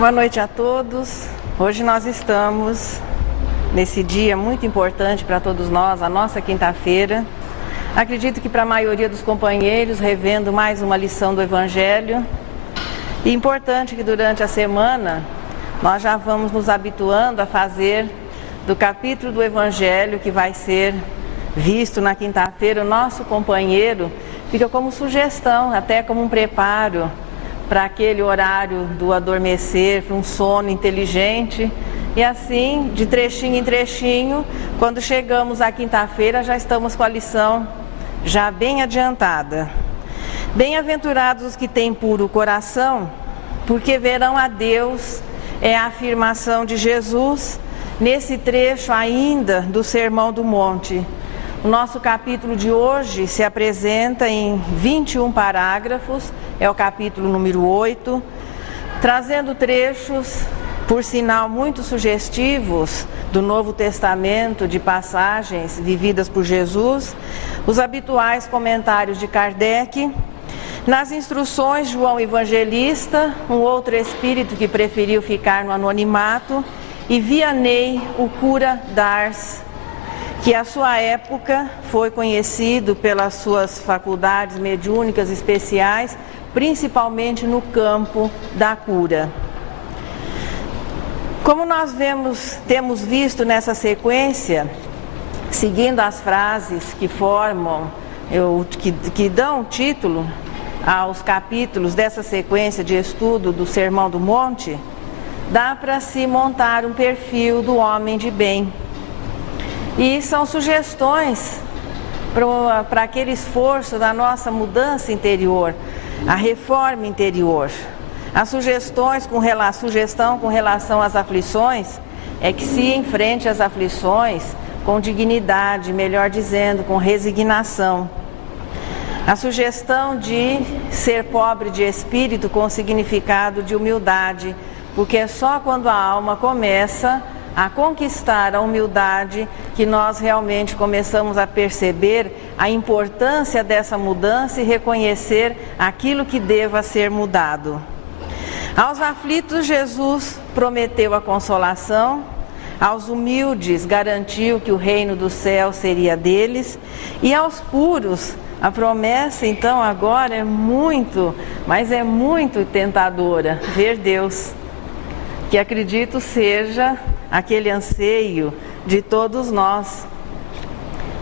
Boa noite a todos. Hoje nós estamos nesse dia muito importante para todos nós, a nossa quinta-feira. Acredito que para a maioria dos companheiros, revendo mais uma lição do Evangelho. E importante que durante a semana nós já vamos nos habituando a fazer do capítulo do Evangelho que vai ser visto na quinta-feira, o nosso companheiro fica como sugestão, até como um preparo para aquele horário do adormecer, para um sono inteligente. E assim, de trechinho em trechinho, quando chegamos à quinta-feira, já estamos com a lição já bem adiantada. Bem-aventurados os que têm puro coração, porque verão a Deus, é a afirmação de Jesus nesse trecho ainda do Sermão do Monte. O nosso capítulo de hoje se apresenta em 21 parágrafos, é o capítulo número 8, trazendo trechos, por sinal, muito sugestivos do Novo Testamento, de passagens vividas por Jesus, os habituais comentários de Kardec. Nas instruções, João Evangelista, um outro espírito que preferiu ficar no anonimato, e Vianney, o cura d'Ars, que à sua época foi conhecido pelas suas faculdades mediúnicas especiais, principalmente no campo da cura. Como nós temos visto nessa sequência, seguindo as frases que formam, que dão título aos capítulos dessa sequência de estudo do Sermão do Monte, dá para se montar um perfil do homem de bem. E são sugestões para aquele esforço da nossa mudança interior, a reforma interior. As sugestão com relação às aflições é que se enfrente as aflições com dignidade, melhor dizendo, com resignação. A sugestão de ser pobre de espírito com significado de humildade, porque é só quando a alma começa a conquistar a humildade que nós realmente começamos a perceber a importância dessa mudança e reconhecer aquilo que deva ser mudado. Aos aflitos, Jesus prometeu a consolação, aos humildes garantiu que o reino do céu seria deles, e aos puros, a promessa então agora é muito, mas é muito tentadora, ver Deus, que acredito seja aquele anseio de todos nós.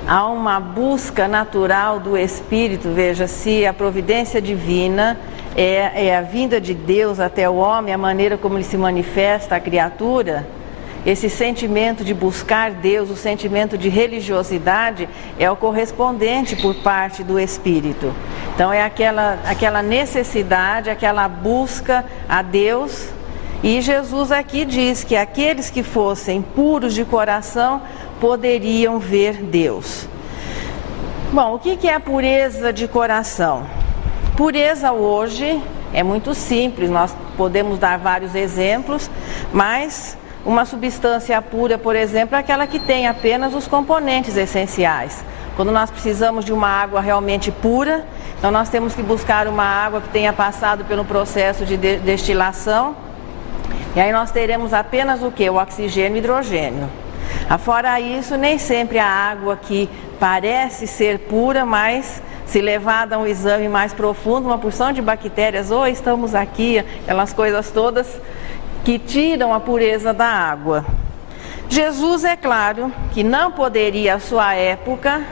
Há uma busca natural do Espírito, veja, se a providência divina é a vinda de Deus até o homem, a maneira como ele se manifesta à criatura, esse sentimento de buscar Deus, o sentimento de religiosidade, é o correspondente por parte do Espírito. Então é aquela necessidade, aquela busca a Deus. E Jesus aqui diz que aqueles que fossem puros de coração poderiam ver Deus. Bom, o que é a pureza de coração? Pureza hoje é muito simples, nós podemos dar vários exemplos, mas uma substância pura, por exemplo, é aquela que tem apenas os componentes essenciais. Quando nós precisamos de uma água realmente pura, então nós temos que buscar uma água que tenha passado pelo processo de destilação. E aí nós teremos apenas o que? O oxigênio e hidrogênio. Afora isso, nem sempre a água que parece ser pura, mas se levada a um exame mais profundo, uma porção de bactérias, ou estamos aqui, aquelas coisas todas que tiram a pureza da água. Jesus, é claro, que não poderia, à sua época,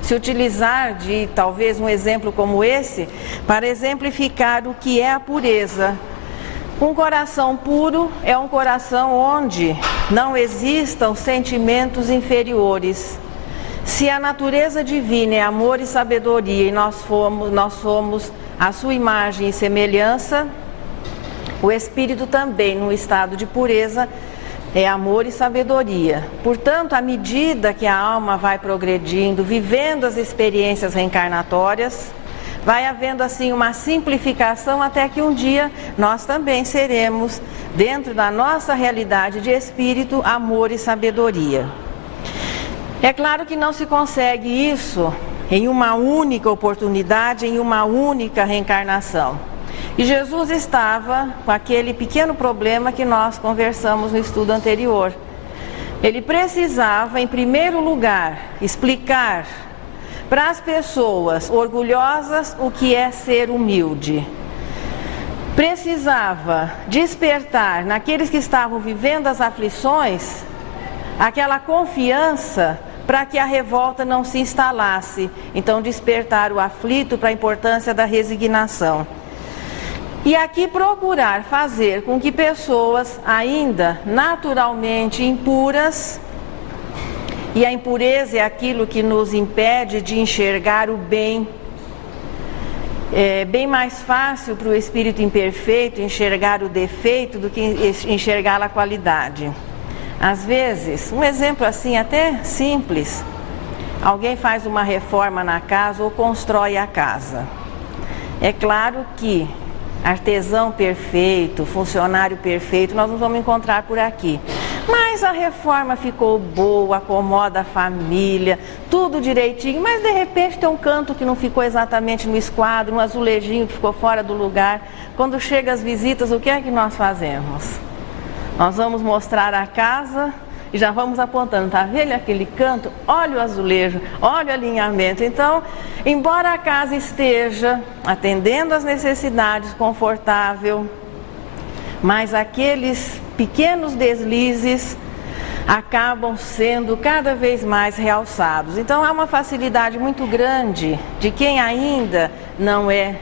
se utilizar de talvez um exemplo como esse, para exemplificar o que é a pureza. Um coração puro é um coração onde não existam sentimentos inferiores. Se a natureza divina é amor e sabedoria e nós somos a sua imagem e semelhança, o Espírito também, no estado de pureza, é amor e sabedoria. Portanto, à medida que a alma vai progredindo, vivendo as experiências reencarnatórias, vai havendo assim uma simplificação até que um dia nós também seremos, dentro da nossa realidade de espírito, amor e sabedoria. É claro que não se consegue isso em uma única oportunidade, em uma única reencarnação. E Jesus estava com aquele pequeno problema que nós conversamos no estudo anterior. Ele precisava, em primeiro lugar, explicar para as pessoas orgulhosas o que é ser humilde. Precisava despertar naqueles que estavam vivendo as aflições aquela confiança para que a revolta não se instalasse. Então, despertar o aflito para a importância da resignação. E aqui procurar fazer com que pessoas ainda naturalmente impuras, e a impureza é aquilo que nos impede de enxergar o bem. É bem mais fácil para o espírito imperfeito enxergar o defeito do que enxergar a qualidade. Às vezes, um exemplo assim até simples, alguém faz uma reforma na casa ou constrói a casa. É claro que artesão perfeito, funcionário perfeito, nós não vamos encontrar por aqui. Mas a reforma ficou boa, acomoda a família, tudo direitinho, mas de repente tem um canto que não ficou exatamente no esquadro, um azulejinho que ficou fora do lugar. Quando chegam as visitas, o que é que nós fazemos? Nós vamos mostrar a casa e já vamos apontando, tá vendo aquele canto? Olha o azulejo, olha o alinhamento. Então, embora a casa esteja atendendo às necessidades, confortável, mas aqueles pequenos deslizes acabam sendo cada vez mais realçados. Então, há uma facilidade muito grande de quem ainda não é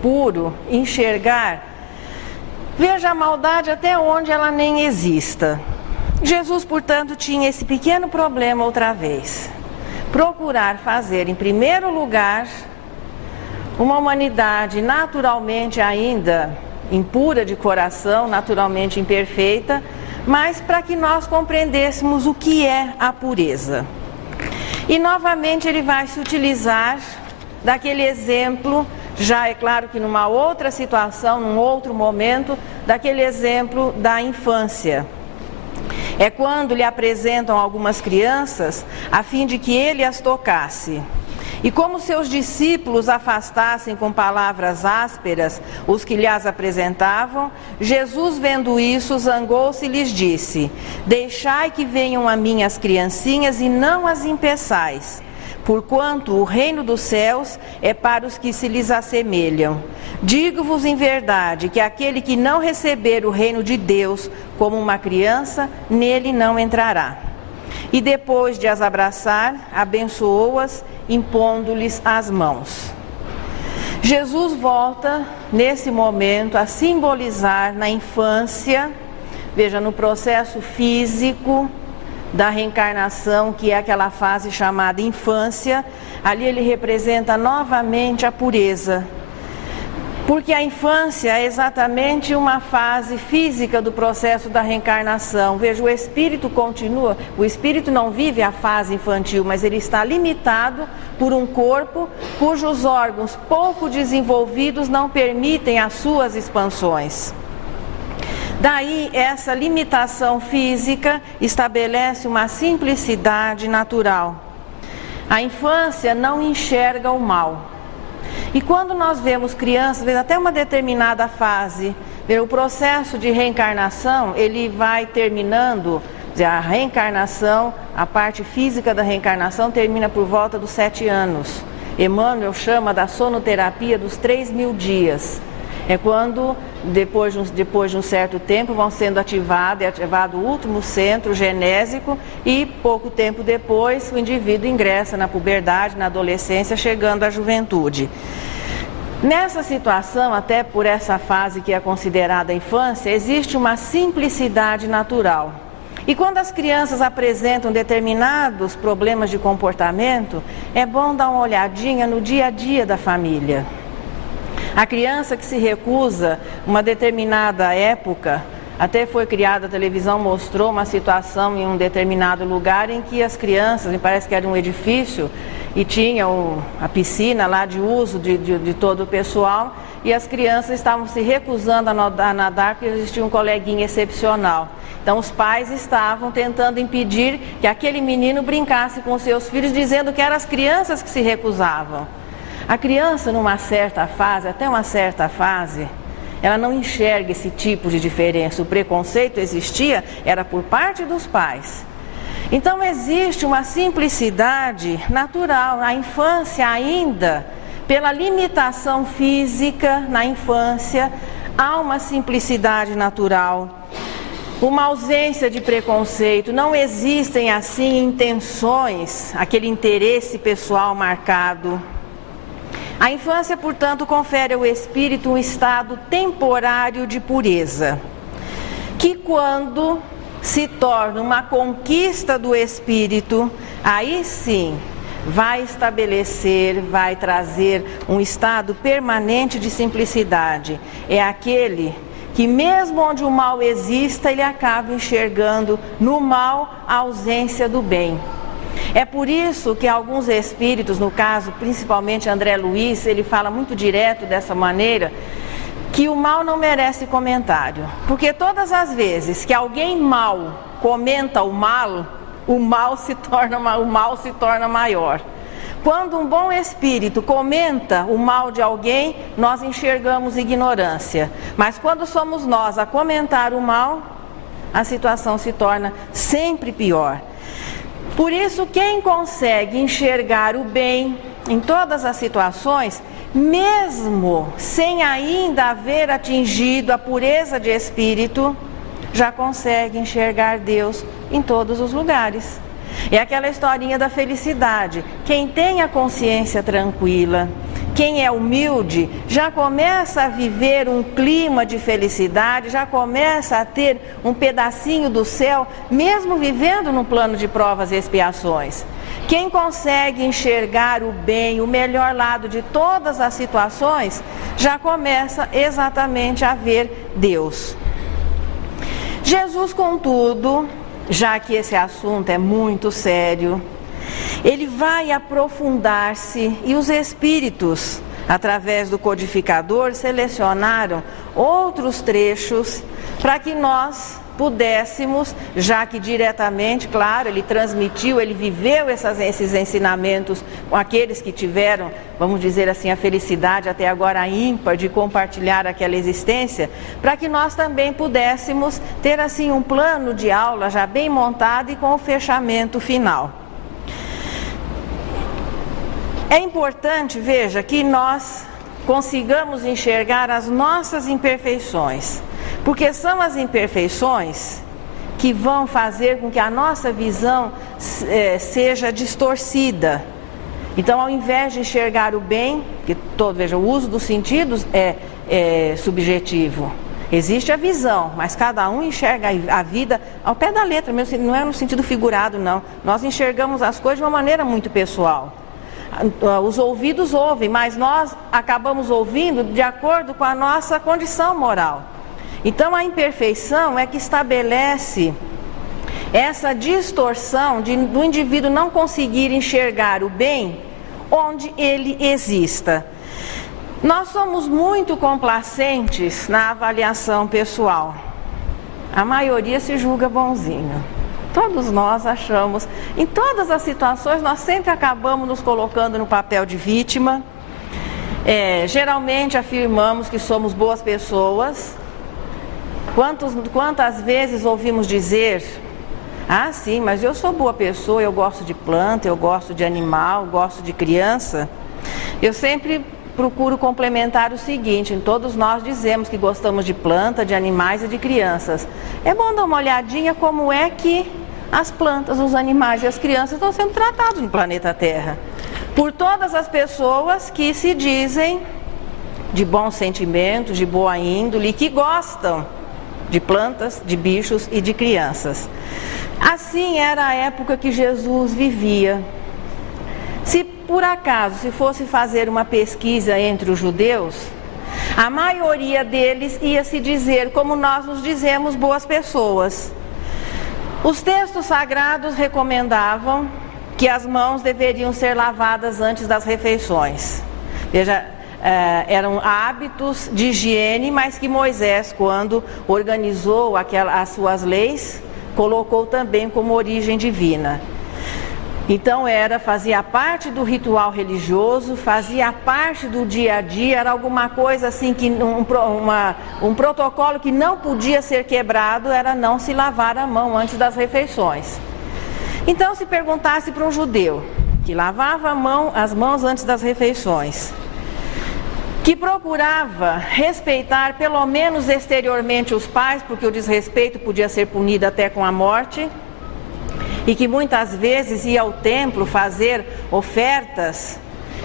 puro enxergar. Veja a maldade até onde ela nem exista. Jesus, portanto, tinha esse pequeno problema outra vez. Procurar fazer, em primeiro lugar, uma humanidade naturalmente ainda impura de coração, naturalmente imperfeita, mas para que nós compreendêssemos o que é a pureza. E novamente ele vai se utilizar daquele exemplo, já é claro que numa outra situação, num outro momento, daquele exemplo da infância. É quando lhe apresentam algumas crianças a fim de que ele as tocasse. E como seus discípulos afastassem com palavras ásperas os que lhes apresentavam, Jesus, vendo isso, zangou-se e lhes disse: deixai que venham a mim as criancinhas e não as impeçais, porquanto o reino dos céus é para os que se lhes assemelham. Digo-vos em verdade que aquele que não receber o reino de Deus como uma criança, nele não entrará. E depois de as abraçar, abençoou-as, impondo-lhes as mãos. Jesus volta, nesse momento, a simbolizar na infância, veja, no processo físico da reencarnação, que é aquela fase chamada infância, ali ele representa novamente a pureza. Porque a infância é exatamente uma fase física do processo da reencarnação. Veja, o espírito continua, o espírito não vive a fase infantil, mas ele está limitado por um corpo cujos órgãos pouco desenvolvidos não permitem as suas expansões. Daí, essa limitação física estabelece uma simplicidade natural. A infância não enxerga o mal. E quando nós vemos crianças, até uma determinada fase, o processo de reencarnação, ele vai terminando, a reencarnação, a parte física da reencarnação termina por volta dos 7 anos. Emmanuel chama da sonoterapia dos 3.000 dias. É quando, depois de um certo tempo, vão sendo ativado o último centro genésico e pouco tempo depois o indivíduo ingressa na puberdade, na adolescência, chegando à juventude. Nessa situação, até por essa fase que é considerada a infância, existe uma simplicidade natural. E quando as crianças apresentam determinados problemas de comportamento, é bom dar uma olhadinha no dia a dia da família. A criança que se recusa, uma determinada época, até foi criada, a televisão mostrou uma situação em um determinado lugar em que as crianças, me parece que era um edifício, e tinha a piscina lá de uso de todo o pessoal, e as crianças estavam se recusando a nadar porque existia um coleguinha excepcional. Então os pais estavam tentando impedir que aquele menino brincasse com seus filhos, dizendo que eram as crianças que se recusavam. A criança, numa certa fase, até uma certa fase, ela não enxerga esse tipo de diferença. O preconceito existia, era por parte dos pais. Então existe uma simplicidade natural. Na infância ainda, pela limitação física na infância, há uma simplicidade natural, uma ausência de preconceito. Não existem assim intenções, aquele interesse pessoal marcado. A infância, portanto, confere ao espírito um estado temporário de pureza, que quando se torna uma conquista do espírito, aí sim vai estabelecer, vai trazer um estado permanente de simplicidade. É aquele que mesmo onde o mal exista, ele acaba enxergando no mal a ausência do bem. É por isso que alguns espíritos, no caso, principalmente André Luiz, ele fala muito direto dessa maneira, que o mal não merece comentário. Porque todas as vezes que alguém mal comenta o mal se torna maior. Quando um bom espírito comenta o mal de alguém, nós enxergamos ignorância. Mas quando somos nós a comentar o mal, a situação se torna sempre pior. Por isso, quem consegue enxergar o bem em todas as situações, mesmo sem ainda haver atingido a pureza de espírito, já consegue enxergar Deus em todos os lugares. É aquela historinha da felicidade. Quem tem a consciência tranquila, quem é humilde, já começa a viver um clima de felicidade, já começa a ter um pedacinho do céu, mesmo vivendo no plano de provas e expiações. Quem consegue enxergar o bem, o melhor lado de todas as situações, já começa exatamente a ver Deus. Jesus, contudo, já que esse assunto é muito sério, ele vai aprofundar-se e os espíritos, através do codificador, selecionaram outros trechos para que nós pudéssemos, já que diretamente, claro, ele transmitiu, ele viveu esses ensinamentos com aqueles que tiveram, vamos dizer assim, a felicidade até agora ímpar de compartilhar aquela existência, para que nós também pudéssemos ter assim um plano de aula já bem montado e com o fechamento final. É importante, veja, que nós consigamos enxergar as nossas imperfeições, porque são as imperfeições que vão fazer com que a nossa visão seja distorcida. Então, ao invés de enxergar o bem, que veja, o uso dos sentidos é subjetivo. Existe a visão, mas cada um enxerga a vida ao pé da letra, mesmo, não é no sentido figurado, não. Nós enxergamos as coisas de uma maneira muito pessoal. Os ouvidos ouvem, mas nós acabamos ouvindo de acordo com a nossa condição moral. Então a imperfeição é que estabelece essa distorção do indivíduo não conseguir enxergar o bem onde ele exista. Nós somos muito complacentes na avaliação pessoal. A maioria se julga bonzinho. Todos nós achamos, em todas as situações, nós sempre acabamos nos colocando no papel de vítima. Geralmente afirmamos que somos boas pessoas. Quantas vezes ouvimos dizer, ah sim, mas eu sou boa pessoa, eu gosto de planta, eu gosto de animal, eu gosto de criança. Eu sempre procuro complementar o seguinte, todos nós dizemos que gostamos de planta, de animais e de crianças. É bom dar uma olhadinha como é que as plantas, os animais e as crianças estão sendo tratados no planeta Terra. Por todas as pessoas que se dizem de bons sentimentos, de boa índole, que gostam de plantas, de bichos e de crianças. Assim era a época que Jesus vivia. Se por acaso se fosse fazer uma pesquisa entre os judeus, a maioria deles ia se dizer como nós nos dizemos, boas pessoas. Os textos sagrados recomendavam que as mãos deveriam ser lavadas antes das refeições. Veja, eram hábitos de higiene, mas que Moisés, quando organizou as suas leis, colocou também como origem divina. Então fazia parte do ritual religioso, fazia parte do dia a dia, era alguma coisa assim, um protocolo que não podia ser quebrado, era não se lavar a mão antes das refeições. Então, se perguntasse para um judeu que lavava as mãos antes das refeições, que procurava respeitar pelo menos exteriormente os pais, porque o desrespeito podia ser punido até com a morte, e que muitas vezes ia ao templo fazer ofertas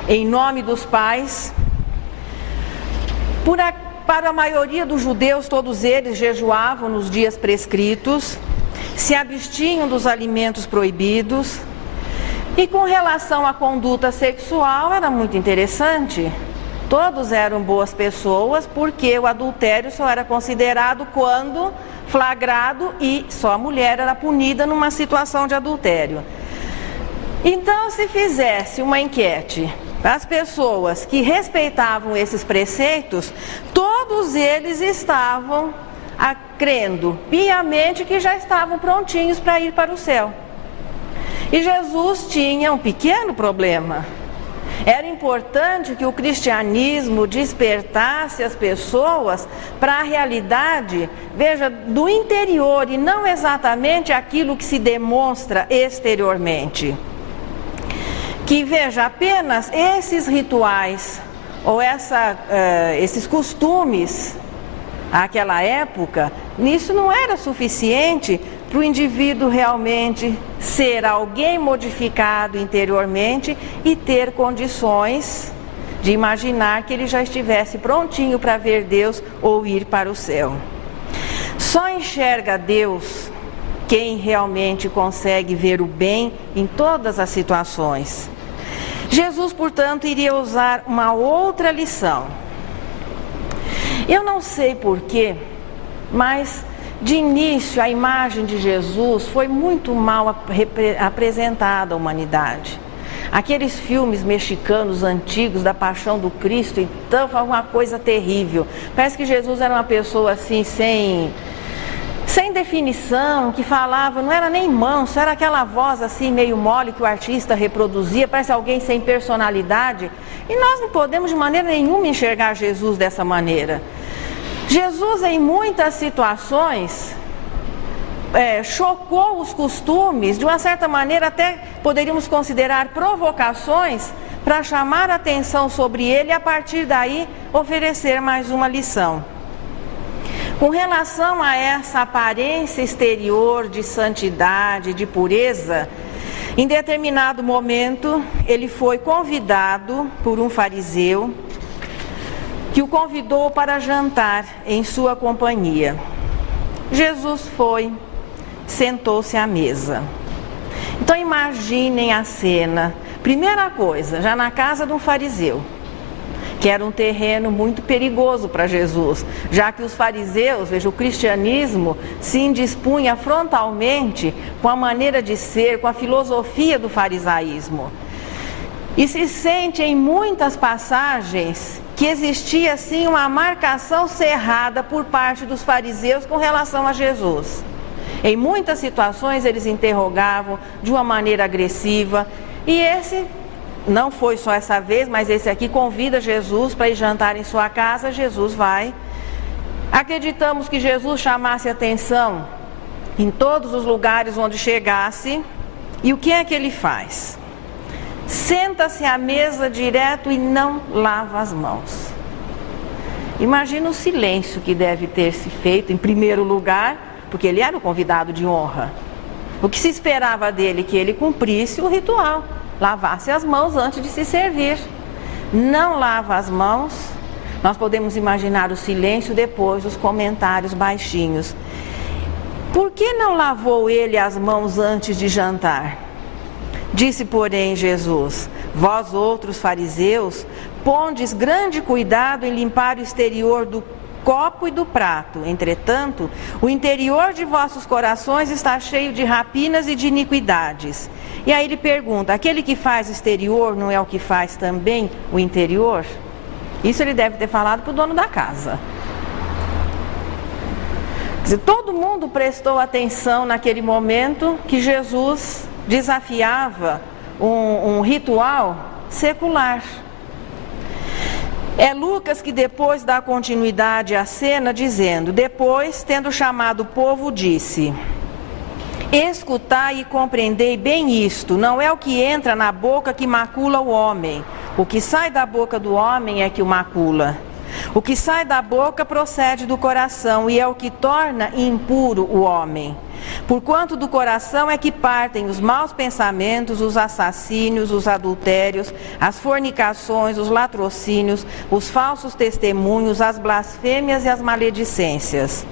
em nome dos pais. Para a maioria dos judeus, todos eles jejuavam nos dias prescritos, se abstinham dos alimentos proibidos, e com relação à conduta sexual era muito interessante. Todos eram boas pessoas, porque o adultério só era considerado quando flagrado e só a mulher era punida numa situação de adultério. Então, se fizesse uma enquete para as pessoas que respeitavam esses preceitos, todos eles estavam crendo piamente que já estavam prontinhos para ir para o céu. E Jesus tinha um pequeno problema. Era importante que o cristianismo despertasse as pessoas para a realidade, veja, do interior e não exatamente aquilo que se demonstra exteriormente. Que, veja, apenas esses rituais ou esses costumes àquela época, isso não era suficiente para o indivíduo realmente ser alguém modificado interiormente e ter condições de imaginar que ele já estivesse prontinho para ver Deus ou ir para o céu. Só enxerga Deus quem realmente consegue ver o bem em todas as situações. Jesus, portanto, iria usar uma outra lição. Eu não sei porquê, mas de início a imagem de Jesus foi muito mal apresentada à humanidade. Aqueles filmes mexicanos antigos da Paixão do Cristo, então, foi uma coisa terrível. Parece que Jesus era uma pessoa assim, sem definição, que falava, não era nem manso, era aquela voz assim meio mole que o artista reproduzia, parece alguém sem personalidade. E nós não podemos de maneira nenhuma enxergar Jesus dessa maneira. Jesus, em muitas situações, chocou os costumes, de uma certa maneira até poderíamos considerar provocações para chamar a atenção sobre ele e a partir daí oferecer mais uma lição. Com relação a essa aparência exterior de santidade, de pureza, em determinado momento ele foi convidado por um fariseu que o convidou para jantar em sua companhia. Jesus foi, sentou-se à mesa. Então imaginem a cena. Primeira coisa, já na casa de um fariseu, que era um terreno muito perigoso para Jesus, já que os fariseus, veja, o cristianismo se indispunha frontalmente com a maneira de ser, com a filosofia do farisaísmo. E se sente em muitas passagens que existia assim uma marcação cerrada por parte dos fariseus com relação a Jesus. Em muitas situações eles interrogavam de uma maneira agressiva, e esse não foi só essa vez, mas esse aqui convida Jesus para ir jantar em sua casa. Jesus vai. Acreditamos que Jesus chamasse atenção em todos os lugares onde chegasse. E o que é que ele faz? Senta-se à mesa direto e não lava as mãos. Imagina o silêncio que deve ter se feito em primeiro lugar, porque ele era o convidado de honra. O que se esperava dele? Que ele cumprisse o ritual, lavasse as mãos antes de se servir. Não lava as mãos. Nós podemos imaginar o silêncio depois, os comentários baixinhos. Por que não lavou ele as mãos antes de jantar? Disse, porém, Jesus: vós outros fariseus, pondes grande cuidado em limpar o exterior do copo e do prato. Entretanto, o interior de vossos corações está cheio de rapinas e de iniquidades. E aí ele pergunta: aquele que faz o exterior não é o que faz também o interior? Isso ele deve ter falado para o dono da casa. Quer dizer, todo mundo prestou atenção naquele momento que Jesus desafiava um ritual secular. É Lucas que depois dá continuidade à cena dizendo: depois, tendo chamado o povo, disse: escutai e compreendei bem isto, não é o que entra na boca que macula o homem, o que sai da boca do homem é que o macula. O que sai da boca procede do coração e é o que torna impuro o homem. Porquanto do coração é que partem os maus pensamentos, os assassínios, os adultérios, as fornicações, os latrocínios, os falsos testemunhos, as blasfêmias e as maledicências.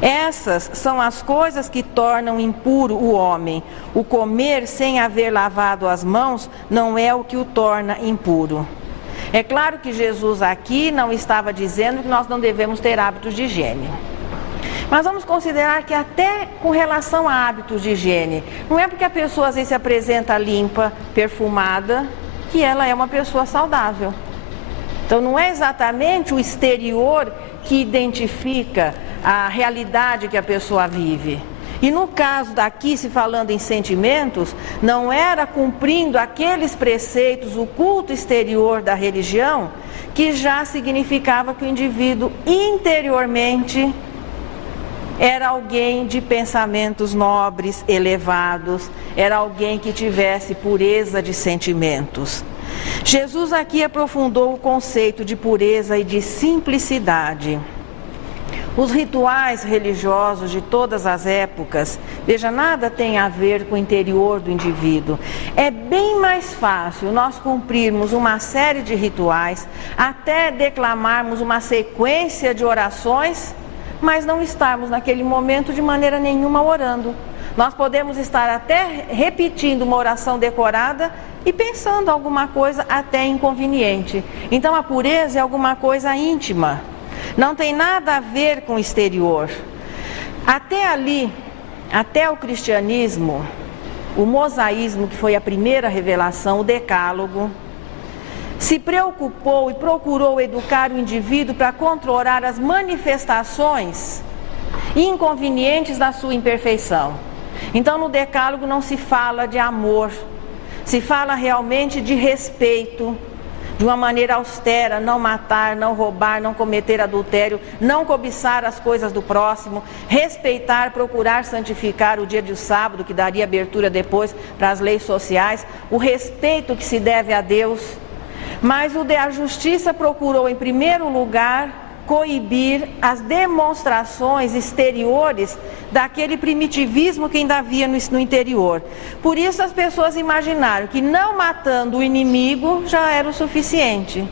Essas são as coisas que tornam impuro o homem. O comer sem haver lavado as mãos não é o que o torna impuro. É claro que Jesus aqui não estava dizendo que nós não devemos ter hábitos de higiene. Mas vamos considerar que até com relação a hábitos de higiene, não é porque a pessoa às vezes se apresenta limpa, perfumada, que ela é uma pessoa saudável. Então não é exatamente o exterior que identifica a realidade que a pessoa vive. E no caso daqui, se falando em sentimentos, não era cumprindo aqueles preceitos, o culto exterior da religião, que já significava que o indivíduo interiormente era alguém de pensamentos nobres, elevados, era alguém que tivesse pureza de sentimentos. Jesus aqui aprofundou o conceito de pureza e de simplicidade. Os rituais religiosos de todas as épocas, veja, nada tem a ver com o interior do indivíduo. É bem mais fácil nós cumprirmos uma série de rituais, até declamarmos uma sequência de orações, mas não estarmos naquele momento de maneira nenhuma orando. Nós podemos estar até repetindo uma oração decorada e pensando alguma coisa até inconveniente. Então a pureza é alguma coisa íntima. Não tem nada a ver com o exterior. Até ali, até o cristianismo, o mosaísmo, que foi a primeira revelação, o decálogo, se preocupou e procurou educar o indivíduo para controlar as manifestações inconvenientes da sua imperfeição. Então no decálogo não se fala de amor, se fala realmente de respeito, de uma maneira austera: não matar, não roubar, não cometer adultério, não cobiçar as coisas do próximo, respeitar, procurar santificar o dia do sábado, que daria abertura depois para as leis sociais, o respeito que se deve a Deus. Mas a justiça procurou, em primeiro lugar, coibir as demonstrações exteriores daquele primitivismo que ainda havia no interior. Por isso as pessoas imaginaram que não matando o inimigo já era o suficiente.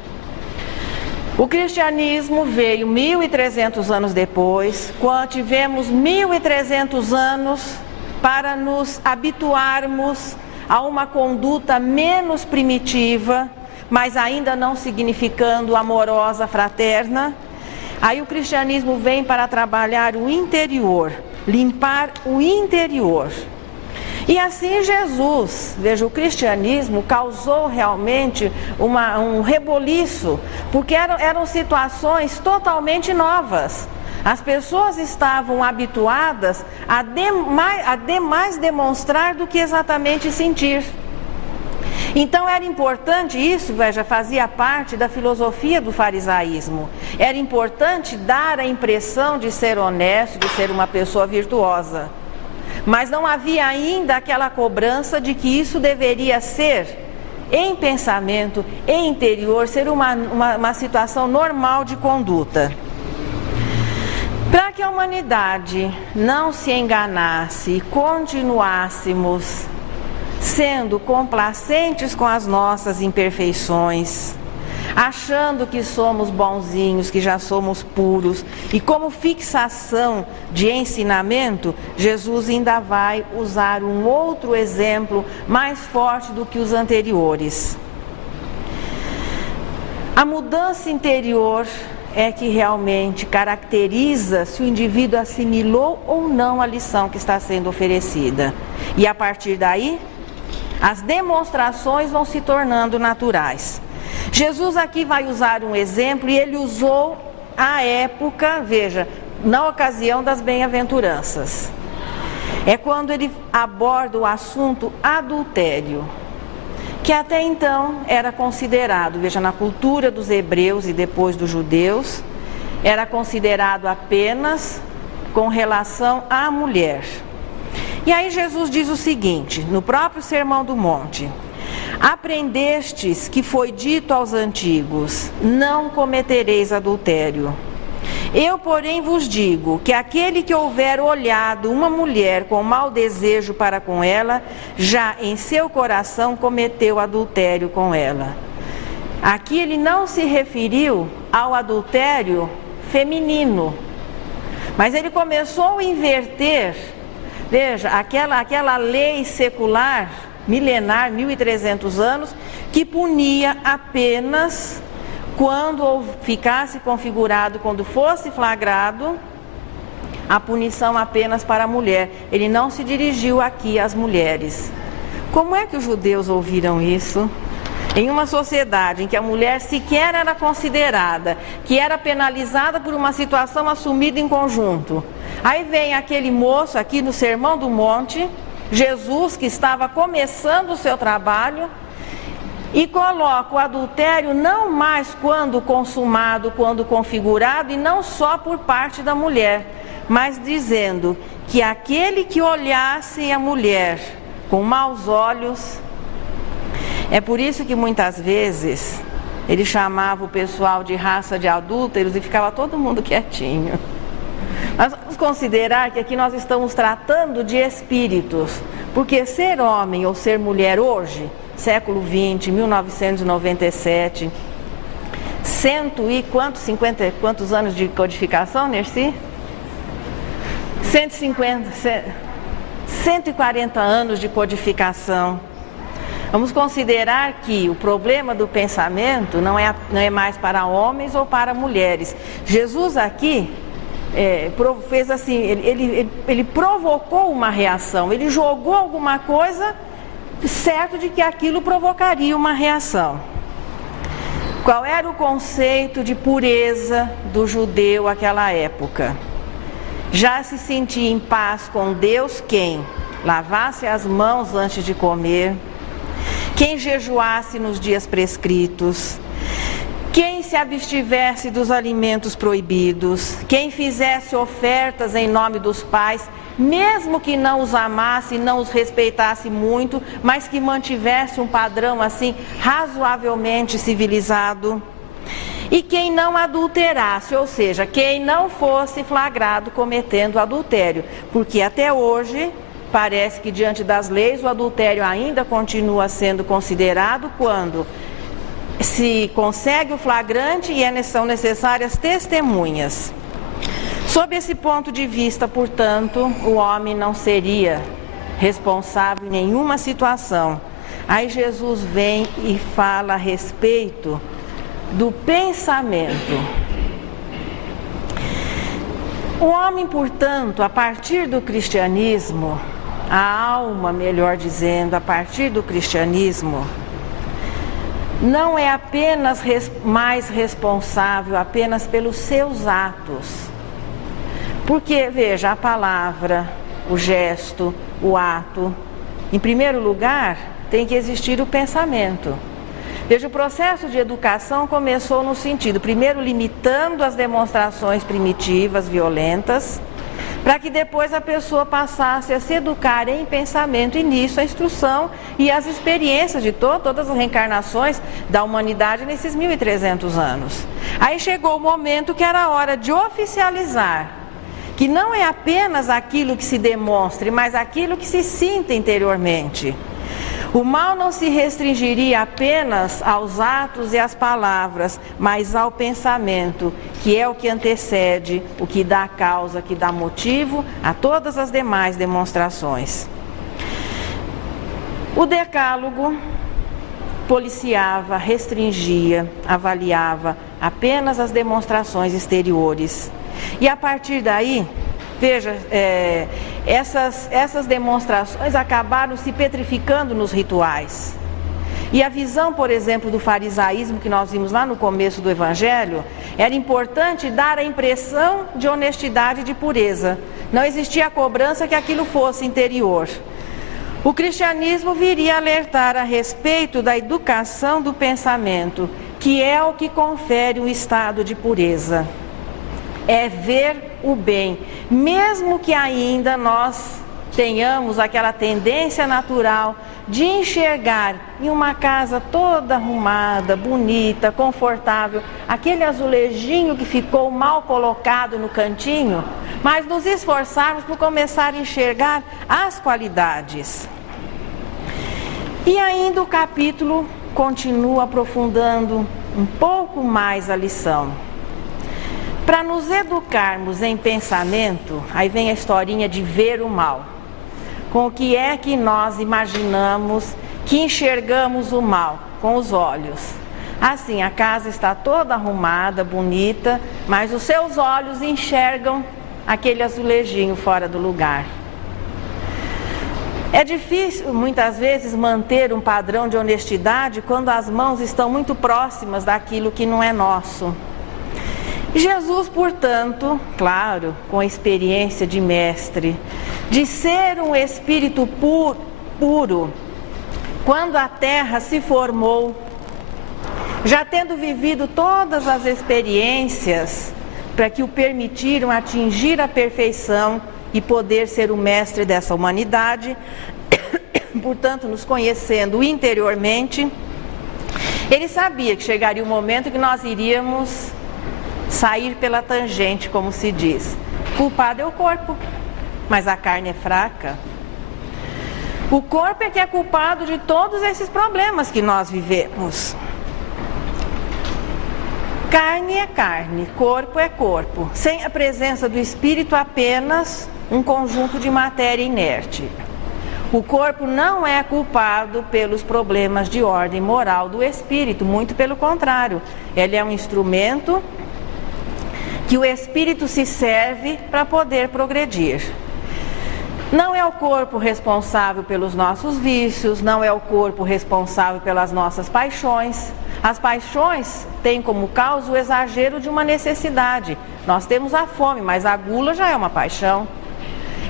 O cristianismo veio 1.300 anos depois, quando tivemos 1.300 anos para nos habituarmos a uma conduta menos primitiva, mas ainda não significando amorosa, fraterna. Aí o cristianismo vem para trabalhar o interior, limpar o interior. E assim Jesus, veja, o cristianismo causou realmente um reboliço, porque eram situações totalmente novas. As pessoas estavam habituadas a demais demonstrar do que exatamente sentir. Então era importante isso, veja, fazia parte da filosofia do farisaísmo. Era importante dar a impressão de ser honesto, de ser uma pessoa virtuosa. Mas não havia ainda aquela cobrança de que isso deveria ser, em pensamento, em interior, ser uma situação normal de conduta. Para que a humanidade não se enganasse e continuássemos sendo complacentes com as nossas imperfeições, achando que somos bonzinhos, que já somos puros, e como fixação de ensinamento, Jesus ainda vai usar um outro exemplo mais forte do que os anteriores. A mudança interior é que realmente caracteriza se o indivíduo assimilou ou não a lição que está sendo oferecida. E a partir daí, as demonstrações vão se tornando naturais. Jesus aqui vai usar um exemplo, e ele usou a época, veja, na ocasião das bem-aventuranças. É quando ele aborda o assunto adultério. que até então era considerado, veja, na cultura dos hebreus e depois dos judeus, era considerado apenas com relação à mulher. E aí Jesus diz o seguinte, no próprio Sermão do Monte: aprendestes que foi dito aos antigos, não cometereis adultério. Eu, porém, vos digo que aquele que houver olhado uma mulher com mau desejo para com ela, já em seu coração cometeu adultério com ela. Aqui ele não se referiu ao adultério feminino, mas ele começou a inverter, veja, aquela lei secular, milenar, 1300 anos, que punia apenas quando ficasse configurado, quando fosse flagrado, a punição apenas para a mulher. Ele não se dirigiu aqui às mulheres. Como é que os judeus ouviram isso? Em uma sociedade em que a mulher sequer era considerada, que era penalizada por uma situação assumida em conjunto. Aí vem aquele moço aqui no Sermão do Monte, Jesus, que estava começando o seu trabalho, e coloca o adultério não mais quando consumado, quando configurado, e não só por parte da mulher, mas dizendo que aquele que olhasse a mulher com maus olhos. É por isso que muitas vezes ele chamava o pessoal de raça de adúlteros e ficava todo mundo quietinho. Mas vamos considerar que aqui nós estamos tratando de espíritos, porque ser homem ou ser mulher hoje, século 20, 1997, quantos anos de codificação, Nerci? 140 anos de codificação. Vamos considerar que o problema do pensamento não é mais para homens ou para mulheres. Jesus aqui fez assim, ele provocou uma reação, ele jogou alguma coisa, certo de que aquilo provocaria uma reação. Qual era o conceito de pureza do judeu naquela época? Já se sentia em paz com Deus quem lavasse as mãos antes de comer, quem jejuasse nos dias prescritos, quem se abstivesse dos alimentos proibidos, quem fizesse ofertas em nome dos pais, mesmo que não os amasse, não os respeitasse muito, mas que mantivesse um padrão assim razoavelmente civilizado. E quem não adulterasse, ou seja, quem não fosse flagrado cometendo adultério, porque até hoje parece que diante das leis o adultério ainda continua sendo considerado quando se consegue o flagrante e são necessárias testemunhas. Sob esse ponto de vista, portanto, o homem não seria responsável em nenhuma situação. Aí Jesus vem e fala a respeito do pensamento. O homem, portanto, a partir do cristianismo, a alma, melhor dizendo, a partir do cristianismo, não é apenas mais responsável apenas pelos seus atos. Porque, veja, a palavra, o gesto, o ato, em primeiro lugar, tem que existir o pensamento. Veja, o processo de educação começou no sentido, primeiro limitando as demonstrações primitivas, violentas, para que depois a pessoa passasse a se educar em pensamento, e nisso a instrução e as experiências de todas as reencarnações da humanidade nesses 1300 anos. Aí chegou o momento que era a hora de oficializar, que não é apenas aquilo que se demonstre, mas aquilo que se sinta interiormente. O mal não se restringiria apenas aos atos e às palavras, mas ao pensamento, que é o que antecede, o que dá causa, que dá motivo a todas as demais demonstrações. O decálogo policiava, restringia, avaliava apenas as demonstrações exteriores. E a partir daí, veja, essas demonstrações acabaram se petrificando nos rituais. E a visão, por exemplo, do farisaísmo que nós vimos lá no começo do Evangelho, era importante dar a impressão de honestidade e de pureza. Não existia a cobrança que aquilo fosse interior. O cristianismo viria alertar a respeito da educação do pensamento, que é o que confere um estado de pureza. É ver o bem, mesmo que ainda nós tenhamos aquela tendência natural de enxergar em uma casa toda arrumada, bonita, confortável, aquele azulejinho que ficou mal colocado no cantinho, mas nos esforçarmos por começar a enxergar as qualidades. E ainda o capítulo continua aprofundando um pouco mais a lição. Para nos educarmos em pensamento, aí vem a historinha de ver o mal. Com o que é que nós imaginamos que enxergamos o mal? Com os olhos. Assim, a casa está toda arrumada, bonita, mas os seus olhos enxergam aquele azulejinho fora do lugar. É difícil, muitas vezes, manter um padrão de honestidade quando as mãos estão muito próximas daquilo que não é nosso. Jesus, portanto, claro, com a experiência de mestre, de ser um espírito puro, quando a terra se formou, já tendo vivido todas as experiências para que o permitiram atingir a perfeição e poder ser o mestre dessa humanidade, portanto, nos conhecendo interiormente, ele sabia que chegaria o momento que nós iríamos sair pela tangente, como se diz. Culpado é o corpo, mas a carne é fraca. O corpo é que é culpado de todos esses problemas que nós vivemos. Carne é carne, corpo é corpo. Sem a presença do espírito, apenas um conjunto de matéria inerte. O corpo não é culpado pelos problemas de ordem moral do espírito, muito pelo contrário. Ele é um instrumento que o espírito se serve para poder progredir. Não é o corpo responsável pelos nossos vícios, não é o corpo responsável pelas nossas paixões. As paixões têm como causa o exagero de uma necessidade. Nós temos a fome, mas a gula já é uma paixão.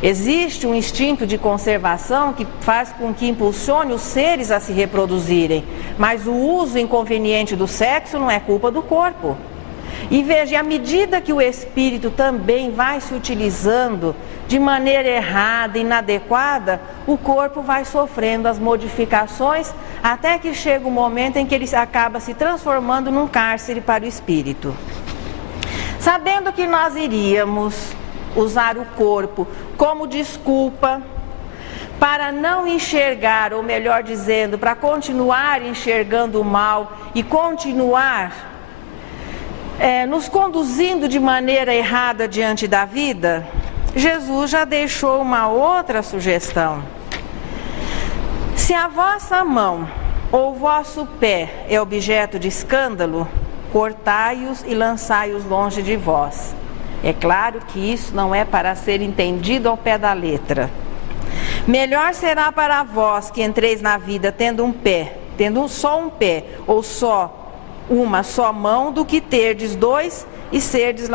Existe um instinto de conservação que faz com que impulsione os seres a se reproduzirem, mas o uso inconveniente do sexo não é culpa do corpo. E veja, à medida que o espírito também vai se utilizando de maneira errada, inadequada, o corpo vai sofrendo as modificações até que chega o momento em que ele acaba se transformando num cárcere para o espírito. Sabendo que nós iríamos usar o corpo como desculpa para não enxergar, ou melhor dizendo, para continuar enxergando o mal e continuar nos conduzindo de maneira errada diante da vida, Jesus já deixou uma outra sugestão. Se a vossa mão ou o vosso pé é objeto de escândalo, cortai-os e lançai-os longe de vós. É claro que isso não é para ser entendido ao pé da letra. Melhor será para vós que entreis na vida tendo só um pé, ou só uma só mão, do que terdes dois e serdes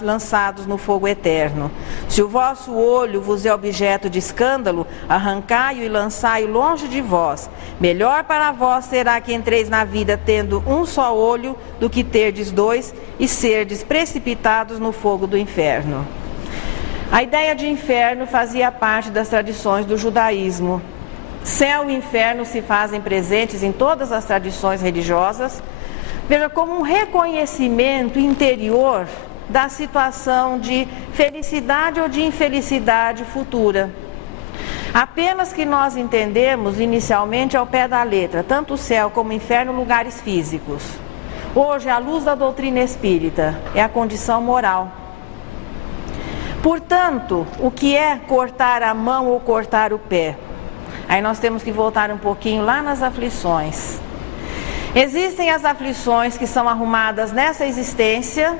lançados no fogo eterno. Se o vosso olho vos é objeto de escândalo, arrancai-o e lançai-o longe de vós. Melhor para vós será que entreis na vida tendo um só olho, do que terdes dois e serdes precipitados no fogo do inferno. A ideia de inferno fazia parte das tradições do judaísmo. Céu e inferno se fazem presentes em todas as tradições religiosas. Veja, como um reconhecimento interior da situação de felicidade ou de infelicidade futura. Apenas que nós entendemos inicialmente ao pé da letra, tanto o céu como o inferno, lugares físicos. Hoje, à luz da doutrina espírita, é a condição moral. Portanto, o que é cortar a mão ou cortar o pé? Aí nós temos que voltar um pouquinho lá nas aflições. Existem as aflições que são arrumadas nessa existência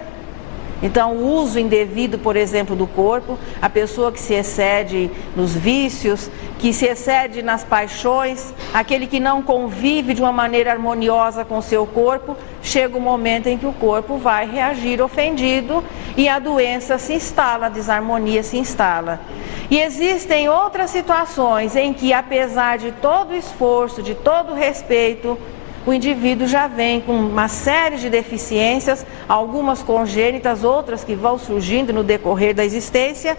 Então, o uso indevido, por exemplo, do corpo, a pessoa que se excede nos vícios, que se excede nas paixões, aquele que não convive de uma maneira harmoniosa com o seu corpo, chega um momento em que o corpo vai reagir ofendido e a doença se instala, a desarmonia se instala. E existem outras situações em que, apesar de todo o esforço, de todo o respeito, o indivíduo já vem com uma série de deficiências, algumas congênitas, outras que vão surgindo no decorrer da existência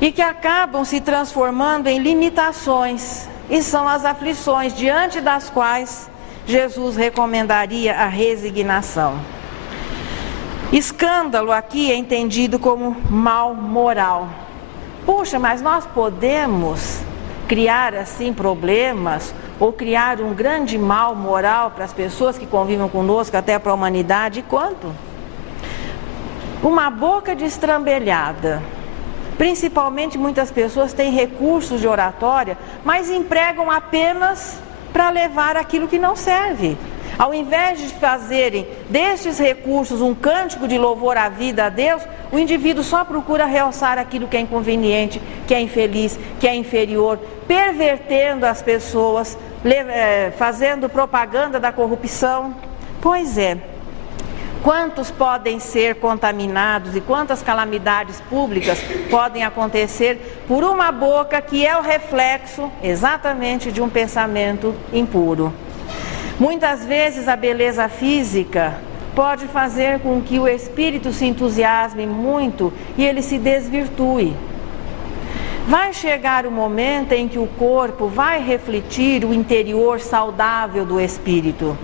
e que acabam se transformando em limitações. E são as aflições diante das quais Jesus recomendaria a resignação. Escândalo aqui é entendido como mal moral. Puxa, mas nós podemos criar assim problemas ou criar um grande mal moral para as pessoas que convivem conosco, até para a humanidade? E quanto? Uma boca destrambelhada. Principalmente muitas pessoas têm recursos de oratória, mas empregam apenas para levar aquilo que não serve. Ao invés de fazerem destes recursos um cântico de louvor à vida a Deus, o indivíduo só procura realçar aquilo que é inconveniente, que é infeliz, que é inferior, pervertendo as pessoas, fazendo propaganda da corrupção. Pois é, quantos podem ser contaminados e quantas calamidades públicas podem acontecer por uma boca que é o reflexo exatamente de um pensamento impuro. Muitas vezes a beleza física pode fazer com que o espírito se entusiasme muito e ele se desvirtue. Vai chegar o momento em que o corpo vai refletir o interior saudável do espírito.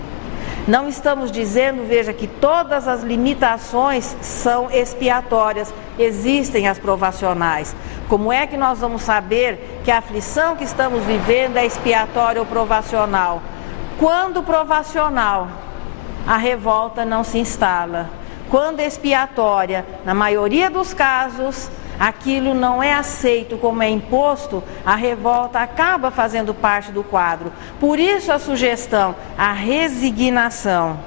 Não estamos dizendo, veja, que todas as limitações são expiatórias, existem as provacionais. Como é que nós vamos saber que a aflição que estamos vivendo é expiatória ou provacional? Quando provacional, a revolta não se instala. Quando expiatória, na maioria dos casos, aquilo não é aceito como é imposto, a revolta acaba fazendo parte do quadro. Por isso a sugestão, a resignação.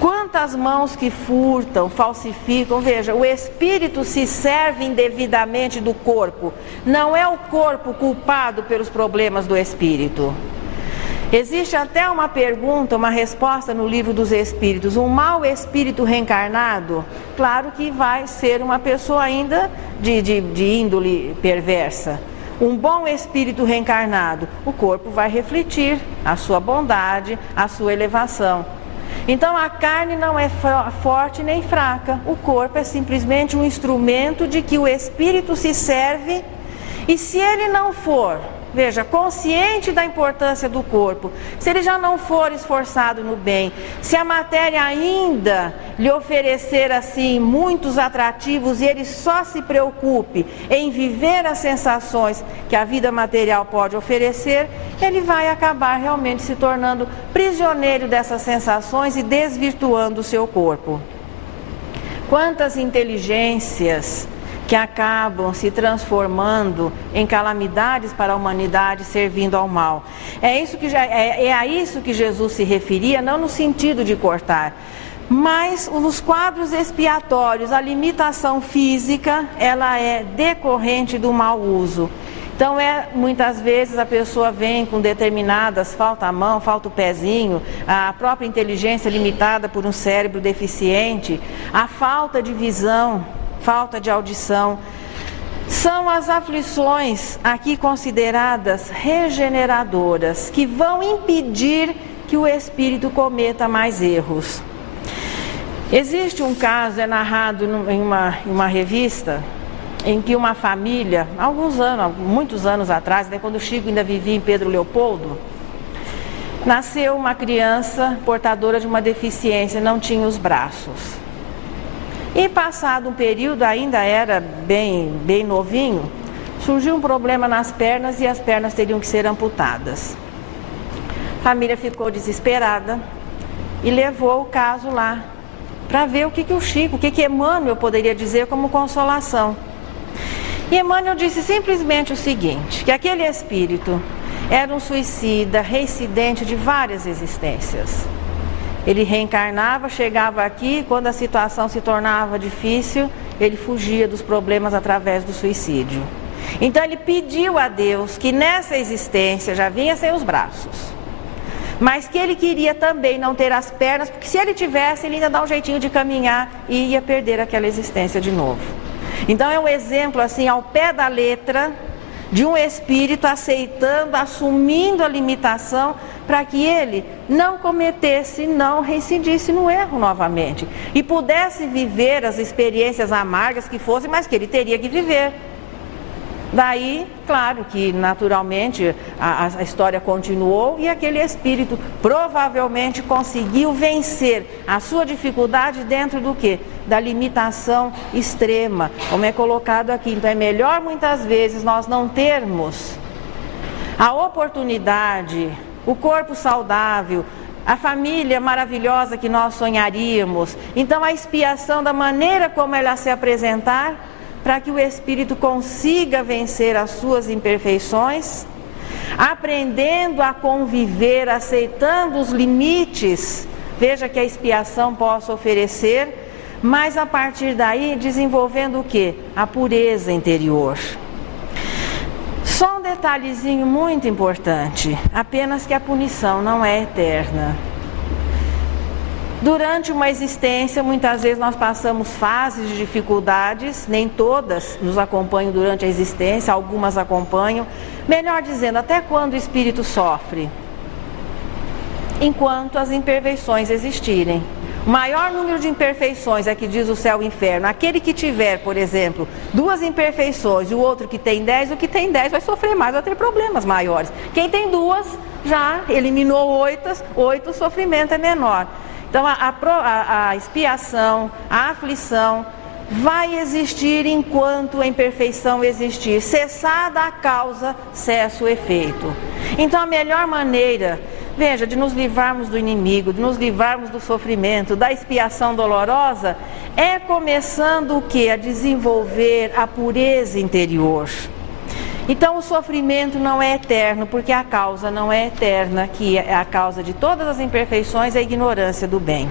Quantas mãos que furtam, falsificam, veja, o espírito se serve indevidamente do corpo. Não é o corpo culpado pelos problemas do espírito. Existe até uma pergunta, uma resposta no livro dos Espíritos. Um mau espírito reencarnado, claro que vai ser uma pessoa ainda de índole perversa. Um bom espírito reencarnado, o corpo vai refletir a sua bondade, a sua elevação. Então a carne não é forte nem fraca, o corpo é simplesmente um instrumento de que o espírito se serve. E se ele não for, veja, consciente da importância do corpo, se ele já não for esforçado no bem, se a matéria ainda lhe oferecer assim muitos atrativos e ele só se preocupe em viver as sensações que a vida material pode oferecer, ele vai acabar realmente se tornando prisioneiro dessas sensações e desvirtuando o seu corpo. Quantas inteligências que acabam se transformando em calamidades para a humanidade, servindo ao mal. É a isso que Jesus se referia, não no sentido de cortar, mas os quadros expiatórios, a limitação física, ela é decorrente do mau uso. Então, muitas vezes a pessoa vem com determinadas, falta a mão, falta o pezinho, a própria inteligência limitada por um cérebro deficiente, a falta de visão, falta de audição. São as aflições aqui consideradas regeneradoras, que vão impedir que o espírito cometa mais erros. Existe um caso, é narrado em uma revista, em que uma família, muitos anos atrás, quando o Chico ainda vivia em Pedro Leopoldo, nasceu uma criança portadora de uma deficiência, não tinha os braços. E passado um período, ainda era bem novinho, surgiu um problema nas pernas e as pernas teriam que ser amputadas. A família ficou desesperada e levou o caso lá para ver o que o Chico, o que Emmanuel poderia dizer como consolação. E Emmanuel disse simplesmente o seguinte, que aquele espírito era um suicida, reincidente de várias existências. Ele reencarnava, chegava aqui, quando a situação se tornava difícil, ele fugia dos problemas através do suicídio. Então ele pediu a Deus que nessa existência já vinha sem os braços, mas que ele queria também não ter as pernas, porque se ele tivesse, ele ia dar um jeitinho de caminhar e ia perder aquela existência de novo. Então é um exemplo assim, ao pé da letra, de um espírito aceitando, assumindo a limitação, para que ele não cometesse, não reincidisse no erro novamente, e pudesse viver as experiências amargas que fossem, mas que ele teria que viver. Daí, claro que naturalmente a história continuou e aquele espírito provavelmente conseguiu vencer a sua dificuldade dentro do quê? Da limitação extrema, como é colocado aqui. Então é melhor muitas vezes nós não termos a oportunidade, o corpo saudável, a família maravilhosa que nós sonharíamos. Então a expiação da maneira como ela se apresentar, para que o espírito consiga vencer as suas imperfeições, aprendendo a conviver, aceitando os limites, veja que a expiação possa oferecer, mas a partir daí desenvolvendo o quê? A pureza interior. Só um detalhezinho muito importante, apenas que a punição não é eterna. Durante uma existência, muitas vezes nós passamos fases de dificuldades, nem todas nos acompanham durante a existência, algumas acompanham. Melhor dizendo, até quando o espírito sofre? Enquanto as imperfeições existirem. O maior número de imperfeições é que diz o céu e o inferno. Aquele que tiver, por exemplo, 2 imperfeições e o outro que tem 10, o que tem 10 vai sofrer mais, vai ter problemas maiores. Quem tem 2 já eliminou 8, o sofrimento é menor. Então a expiação, a aflição vai existir enquanto a imperfeição existir. Cessada a causa, cessa o efeito. Então a melhor maneira, veja, de nos livrarmos do inimigo, de nos livrarmos do sofrimento, da expiação dolorosa, é começando o quê? A desenvolver a pureza interior. Então o sofrimento não é eterno, porque a causa não é eterna, que é a causa de todas as imperfeições, é a ignorância do bem.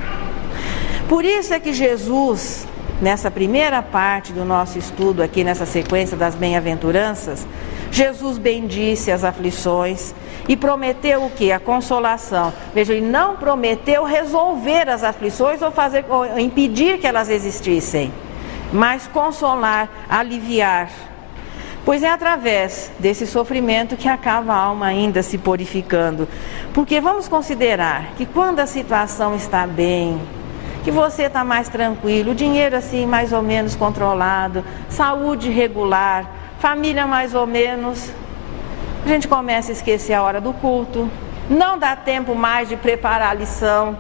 Por isso é que Jesus, nessa primeira parte do nosso estudo aqui, nessa sequência das bem-aventuranças, Jesus bendisse as aflições e prometeu o quê? A consolação. Veja, ele não prometeu resolver as aflições ou impedir que elas existissem, mas consolar, aliviar. Pois é através desse sofrimento que acaba a alma ainda se purificando. Porque vamos considerar que quando a situação está bem, que você está mais tranquilo, o dinheiro assim mais ou menos controlado, saúde regular, família mais ou menos, a gente começa a esquecer a hora do culto, não dá tempo mais de preparar a lição.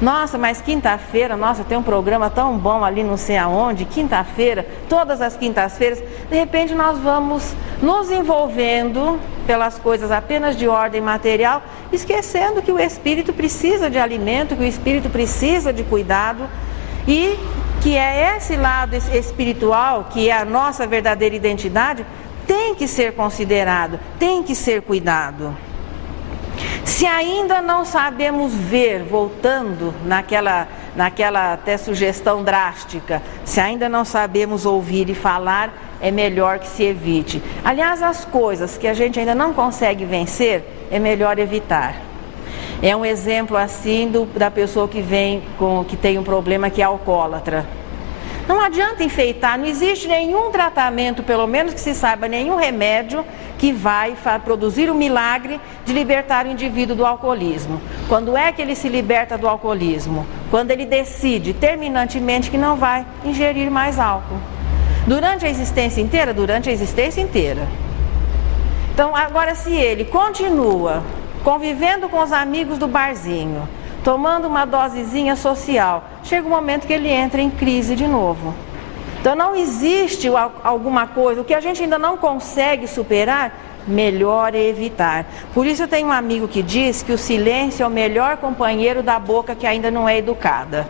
Nossa, mas quinta-feira, nossa, tem um programa tão bom ali não sei aonde, quinta-feira, todas as quintas-feiras, de repente nós vamos nos envolvendo pelas coisas apenas de ordem material, esquecendo que o espírito precisa de alimento, que o espírito precisa de cuidado e que é esse lado espiritual, que é a nossa verdadeira identidade, tem que ser considerado, tem que ser cuidado. Se ainda não sabemos ver, voltando naquela até sugestão drástica, se ainda não sabemos ouvir e falar, é melhor que se evite. Aliás, as coisas que a gente ainda não consegue vencer, é melhor evitar. É um exemplo assim da pessoa que tem um problema que é alcoólatra. Não adianta enfeitar, não existe nenhum tratamento, pelo menos que se saiba, nenhum remédio que vai produzir o milagre de libertar o indivíduo do alcoolismo. Quando é que ele se liberta do alcoolismo? Quando ele decide terminantemente que não vai ingerir mais álcool. Durante a existência inteira? Durante a existência inteira. Então, agora se ele continua convivendo com os amigos do barzinho, tomando uma dosezinha social, chega um momento que ele entra em crise de novo. Então não existe alguma coisa, o que a gente ainda não consegue superar, melhor é evitar. Por isso eu tenho um amigo que diz que o silêncio é o melhor companheiro da boca que ainda não é educada.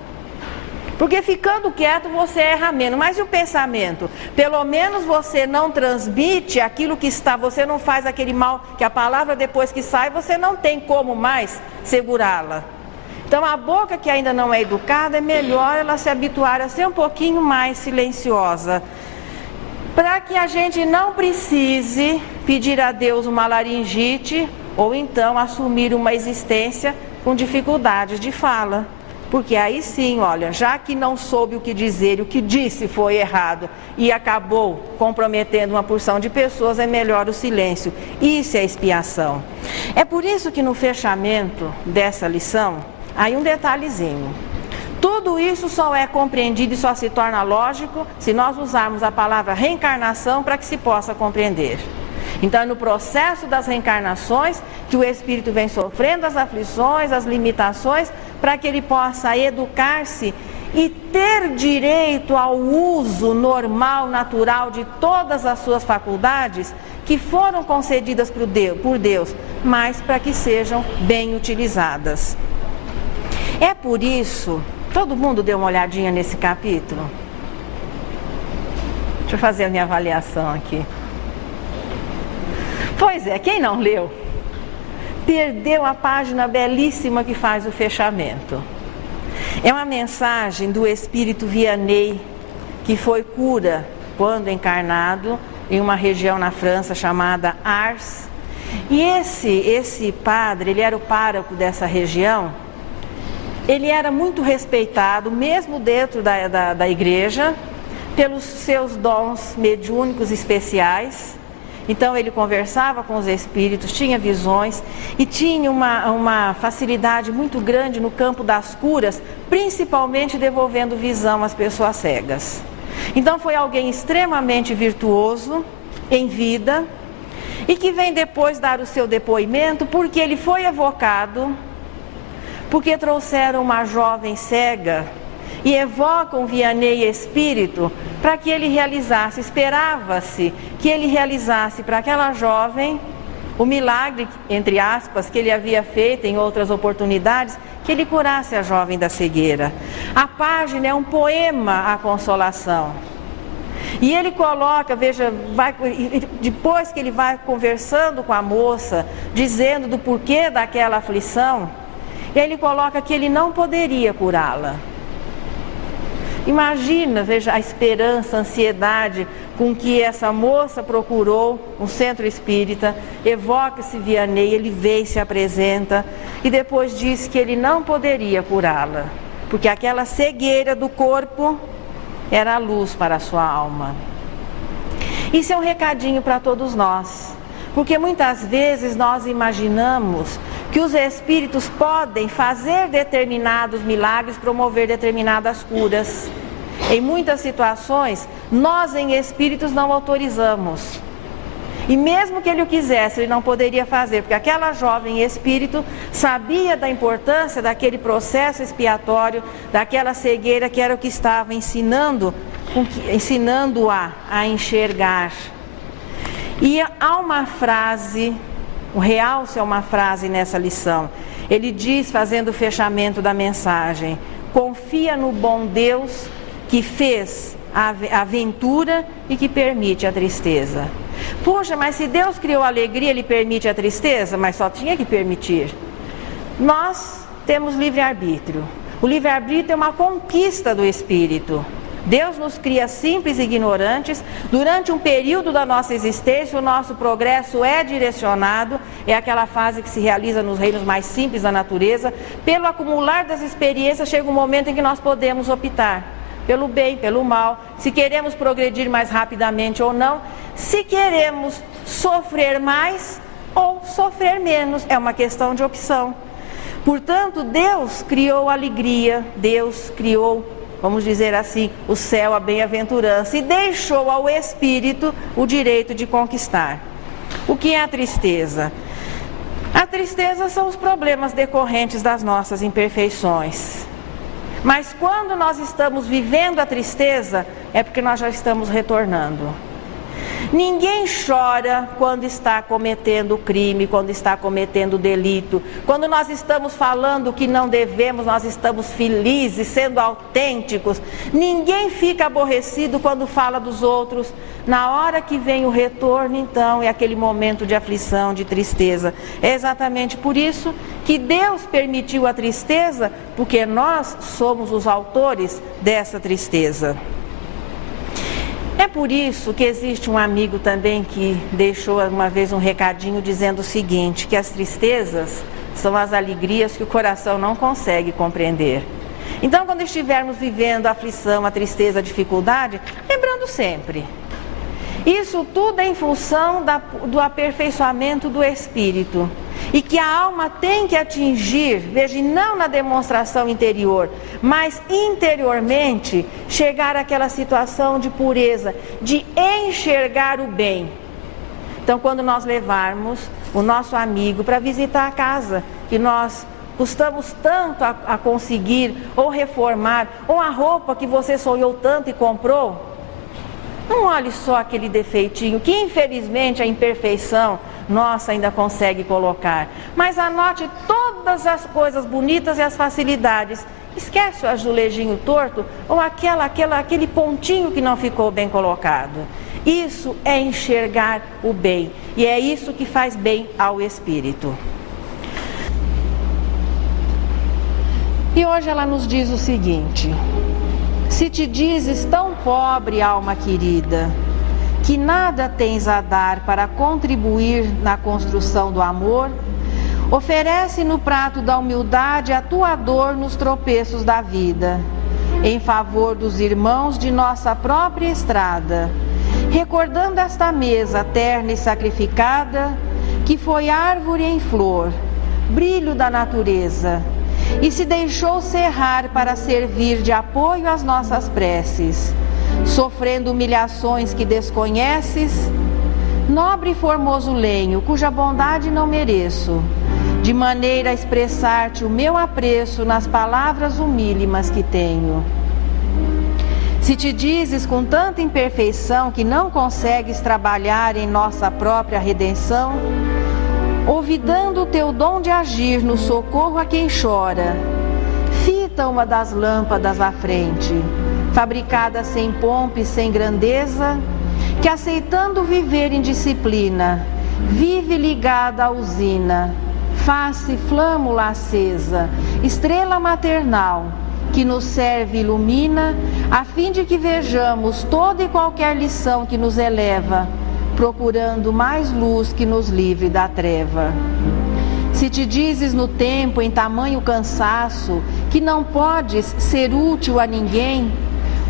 Porque ficando quieto você erra menos, mas e o pensamento? Pelo menos você não transmite aquilo que está, você não faz aquele mal, que a palavra depois que sai, você não tem como mais segurá-la. Então a boca que ainda não é educada, é melhor ela se habituar a ser um pouquinho mais silenciosa, para que a gente não precise pedir a Deus uma laringite ou então assumir uma existência com dificuldades de fala. Porque aí sim, olha, já que não soube o que dizer e o que disse foi errado e acabou comprometendo uma porção de pessoas, é melhor o silêncio. Isso é expiação. É por isso que no fechamento dessa lição, aí um detalhezinho. Tudo isso só é compreendido e só se torna lógico se nós usarmos a palavra reencarnação para que se possa compreender. Então é no processo das reencarnações que o espírito vem sofrendo as aflições, as limitações, para que ele possa educar-se e ter direito ao uso normal, natural de todas as suas faculdades que foram concedidas por Deus, mas para que sejam bem utilizadas. É por isso, todo mundo deu uma olhadinha nesse capítulo? Deixa eu fazer a minha avaliação aqui. Pois é, quem não leu, perdeu a página belíssima que faz o fechamento. É uma mensagem do espírito Vianney, que foi cura quando encarnado em uma região na França chamada Ars. E esse padre, ele era o pároco dessa região, ele era muito respeitado, mesmo dentro da igreja, pelos seus dons mediúnicos especiais. Então ele conversava com os espíritos, tinha visões e tinha uma facilidade muito grande no campo das curas, principalmente devolvendo visão às pessoas cegas. Então foi alguém extremamente virtuoso em vida e que vem depois dar o seu depoimento porque ele foi evocado, porque trouxeram uma jovem cega e evocam Vianney espírito para que ele realizasse, esperava-se que ele realizasse para aquela jovem o milagre, entre aspas, que ele havia feito em outras oportunidades, que ele curasse a jovem da cegueira. A página é um poema à consolação. E ele coloca, veja, depois que ele vai conversando com a moça, dizendo do porquê daquela aflição, ele coloca que ele não poderia curá-la. Imagina, veja, a esperança, a ansiedade com que essa moça procurou um centro espírita, evoca-se Vianney, ele vem e se apresenta e depois diz que ele não poderia curá-la, porque aquela cegueira do corpo era a luz para a sua alma. Isso é um recadinho para todos nós, porque muitas vezes nós imaginamos que os espíritos podem fazer determinados milagres, promover determinadas curas. Em muitas situações, nós em espíritos não autorizamos. E mesmo que ele o quisesse, ele não poderia fazer, porque aquela jovem espírito sabia da importância daquele processo expiatório, daquela cegueira que era o que estava ensinando-a a enxergar. E há uma frase, o realce é uma frase nessa lição. Ele diz, fazendo o fechamento da mensagem: confia no bom Deus que fez a aventura e que permite a tristeza. Puxa, mas se Deus criou a alegria, Ele permite a tristeza? Mas só tinha que permitir. Nós temos livre-arbítrio. O livre-arbítrio é uma conquista do espírito. Deus nos cria simples e ignorantes. Durante um período da nossa existência, o nosso progresso é direcionado, é aquela fase que se realiza nos reinos mais simples da natureza. Pelo acumular das experiências, chega um momento em que nós podemos optar pelo bem, pelo mal, se queremos progredir mais rapidamente ou não, se queremos sofrer mais ou sofrer menos, é uma questão de opção. Portanto, Deus criou a alegria, Deus criou, vamos dizer assim, o céu, a bem-aventurança, e deixou ao espírito o direito de conquistar. O que é a tristeza? A tristeza são os problemas decorrentes das nossas imperfeições. Mas quando nós estamos vivendo a tristeza, é porque nós já estamos retornando. Ninguém chora quando está cometendo crime, quando está cometendo delito. Quando nós estamos falando o que não devemos, nós estamos felizes, sendo autênticos. Ninguém fica aborrecido quando fala dos outros. Na hora que vem o retorno, então, é aquele momento de aflição, de tristeza. É exatamente por isso que Deus permitiu a tristeza, porque nós somos os autores dessa tristeza. É por isso que existe um amigo também que deixou uma vez um recadinho dizendo o seguinte, que as tristezas são as alegrias que o coração não consegue compreender. Então, quando estivermos vivendo a aflição, a tristeza, a dificuldade, lembrando sempre, isso tudo é em função do aperfeiçoamento do espírito. E que a alma tem que atingir, veja, não na demonstração interior, mas interiormente, chegar àquela situação de pureza, de enxergar o bem. Então, quando nós levarmos o nosso amigo para visitar a casa, que nós custamos tanto a conseguir, ou reformar, ou a roupa que você sonhou tanto e comprou, não olhe só aquele defeitinho, que infelizmente a imperfeição nossa ainda consegue colocar. Mas anote todas as coisas bonitas e as facilidades. Esquece o azulejinho torto ou aquele pontinho que não ficou bem colocado. Isso é enxergar o bem. E é isso que faz bem ao espírito. E hoje ela nos diz o seguinte: se te dizes tão pobre, alma querida, que nada tens a dar para contribuir na construção do amor, oferece no prato da humildade a tua dor nos tropeços da vida, em favor dos irmãos de nossa própria estrada, recordando esta mesa terna e sacrificada, que foi árvore em flor, brilho da natureza, e se deixou cerrar para servir de apoio às nossas preces, sofrendo humilhações que desconheces, nobre e formoso lenho, cuja bondade não mereço, de maneira a expressar-te o meu apreço nas palavras humílimas que tenho. Se te dizes com tanta imperfeição que não consegues trabalhar em nossa própria redenção, olvidando o teu dom de agir no socorro a quem chora, fita uma das lâmpadas à frente, fabricada sem pompa e sem grandeza, que aceitando viver em disciplina, vive ligada à usina, face flâmula acesa, estrela maternal, que nos serve e ilumina, a fim de que vejamos toda e qualquer lição que nos eleva, procurando mais luz que nos livre da treva. Se te dizes no tempo, em tamanho cansaço, que não podes ser útil a ninguém,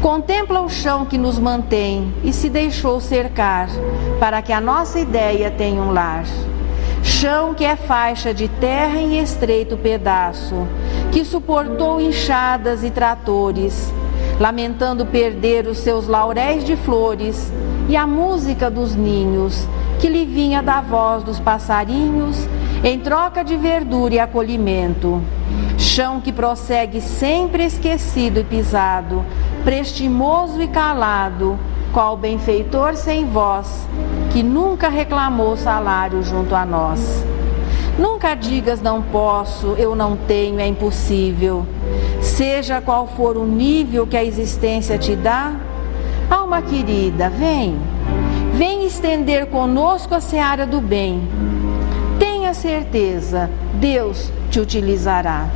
contempla o chão que nos mantém e se deixou cercar, para que a nossa ideia tenha um lar. Chão que é faixa de terra em estreito pedaço, que suportou enxadas e tratores, lamentando perder os seus lauréis de flores e a música dos ninhos, que lhe vinha da voz dos passarinhos, em troca de verdura e acolhimento. Chão que prossegue sempre esquecido e pisado, prestimoso e calado, qual benfeitor sem voz, que nunca reclamou salário junto a nós. Nunca digas não posso, eu não tenho, é impossível. Seja qual for o nível que a existência te dá, alma querida, vem estender conosco a seara do bem. Tenha certeza, Deus te utilizará.